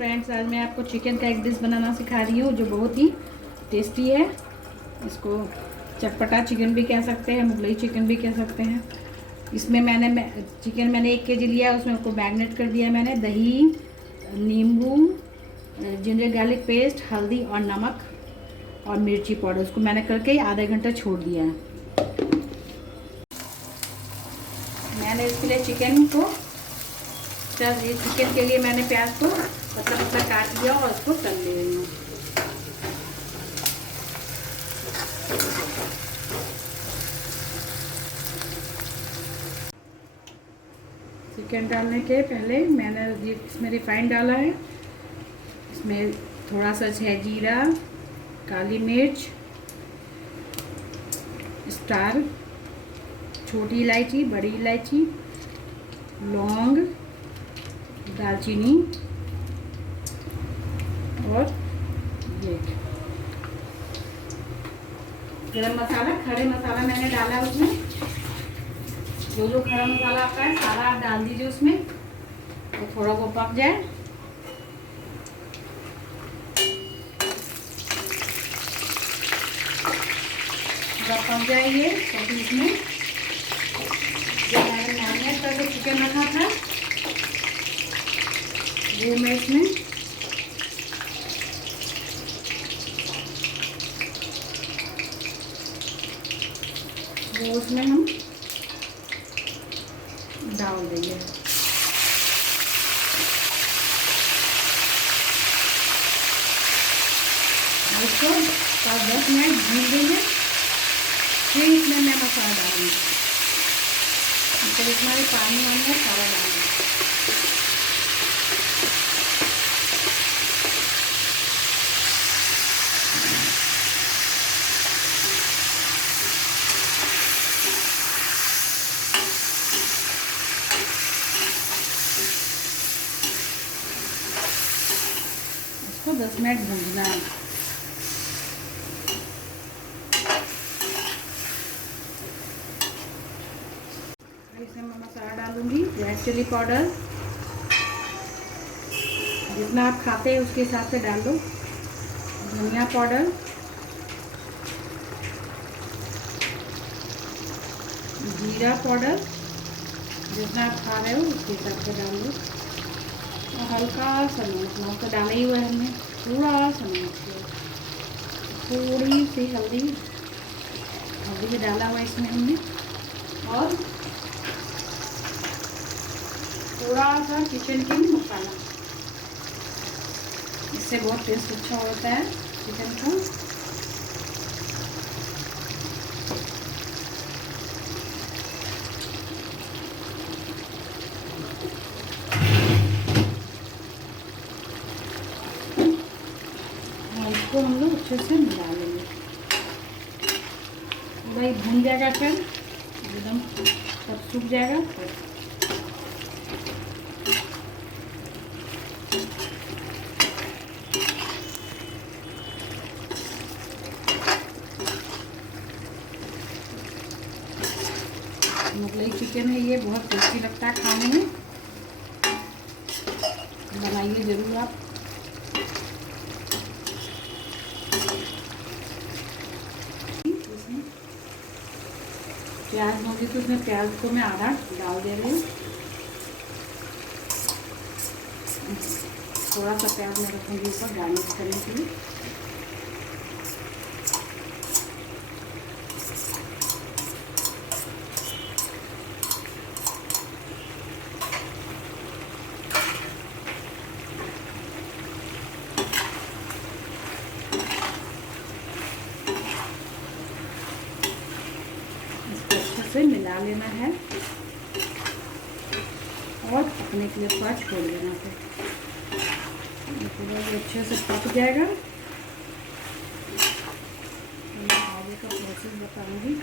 Friends, आज मैं आपको चिकन का एक डिश बनाना सिखा रही हूँ जो बहुत ही टेस्टी है। इसको चटपटा चिकन भी कह सकते हैं, मुगलई चिकन भी कह सकते हैं। इसमें चिकन मैंने 1 केजी लिया, उसमें उसको मैरिनेट कर दिया मैंने। दही, नींबू, जिंजर गार्लिक पेस्ट, हल्दी और नमक और मिर्ची पाउडर, उसको मैंने करके आधा घंटा छोड़ दिया है। मैंने इसके लिए चिकन के लिए मैंने प्याज को पतला पतला काट लिया और उसको तल ले रही हूँ। चिकन डालने के पहले मैंने इसमें रिफाइंड डाला है। इसमें थोड़ा सा है जीरा, काली मिर्च, स्टार, छोटी इलायची, बड़ी इलायची, लौंग, दालचीनी और ये गरम मसाला, खड़े मसाला मैंने डाला उसमें। जो खड़ा मसाला आपका है सारा आप डाल दीजिए उसमें और थोड़ा वो पक जाए। थोड़ा पक जाएंगे तो इसमें जो मैंने मैरिनेट करके चिकन रखा था वो मैं इसमें हम डाल देंगे। इसको 10 मिनट भून देंगे, फिर इसमें मैं मसाला डालूंगी। तो इसमें पानी वानी सारा डालूंगी। इसको 10 मिनट भूनना है। इसमें मैं मसाला डालूंगी, रेड चिली पाउडर जितना आप खाते हैं उसके हिसाब से डाल दो, धनिया पाउडर, जीरा पाउडर जितना आप खा रहे हो उसके हिसाब से डाल दो, और हल्का सा नमक तो डाला ही हुआ है हमने, थोड़ा सा नमक, थोड़ी सी हल्दी भी डाला हुआ है इसमें हमने, और थोड़ा सा किचन किंग मसाला। इससे बहुत टेस्ट अच्छा होता है चिकन का। इसको हम लोग अच्छे से मिला लेंगे। भाई भून जाएगा, फिर एकदम सब सूख जाएगा। मुगलई चिकन है, ये बहुत टेस्टी लगता है खाने में। बनाइए ज़रूर आप। प्याज होगी तो उसमें प्याज को मैं आधा डाल दे रही हूँ। थोड़ा सा प्याज मैं रखूँगी ऊपर गार्निश करने के लिए। से मिला लेना है और पकने के लिए थोड़ा छोड़ देना है। पूरा अच्छे से पक जाएगा। मैं आगे का प्रोसेस बताऊंगी।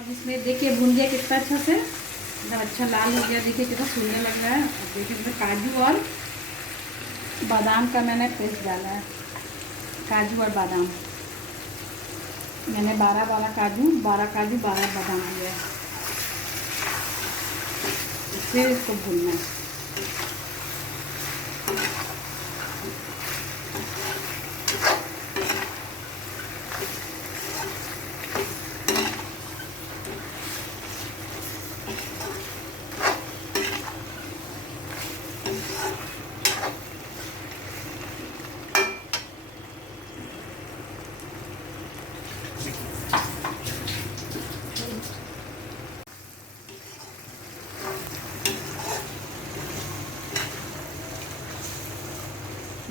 अब इसमें देखिए भून गया कितना अच्छा से, एकदम अच्छा लाल हो गया। देखिए कितना सुंदर लग रहा है। अब देखिए इसमें काजू और बादाम का मैंने पेस्ट डाला है। काजू और बादाम मैंने 12 काजू 12 बादाम लिया है। फिर इसको भूनना है।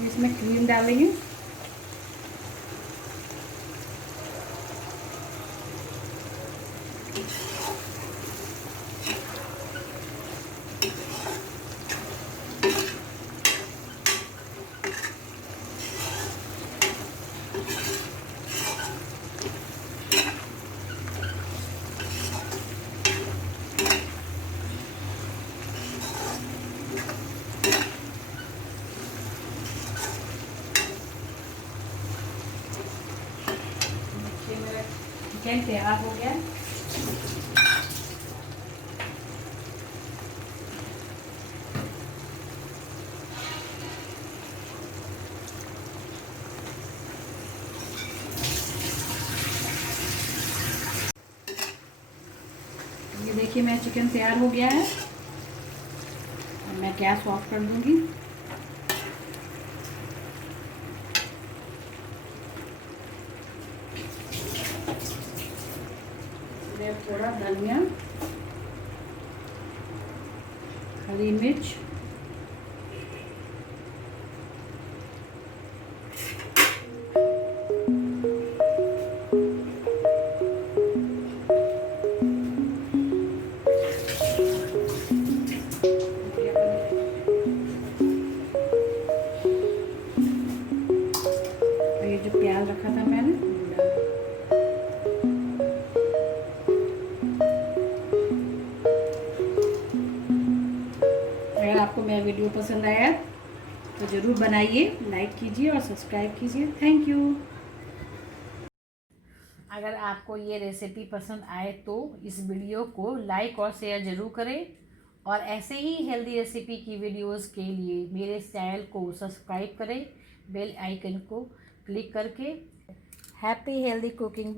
इसमें क्रीम डालेंगे। चिकन तैयार हो गया। ये देखिए मेरा चिकन तैयार हो गया है। अब मैं गैस ऑफ कर दूंगी। थोड़ा धनिया, हरी मिर्च, और ये जो प्याज रखा था मैंने वो डाला। अगर आपको मेरा वीडियो पसंद आया तो ज़रूर बनाइए, लाइक कीजिए और सब्सक्राइब कीजिए। Thank you. अगर आपको ये रेसिपी पसंद आए तो इस वीडियो को लाइक और शेयर ज़रूर करें, और ऐसे ही हेल्दी रेसिपी की वीडियोस के लिए मेरे चैनल को सब्सक्राइब करें, बेल आइकन को क्लिक करके। Happy healthy cooking.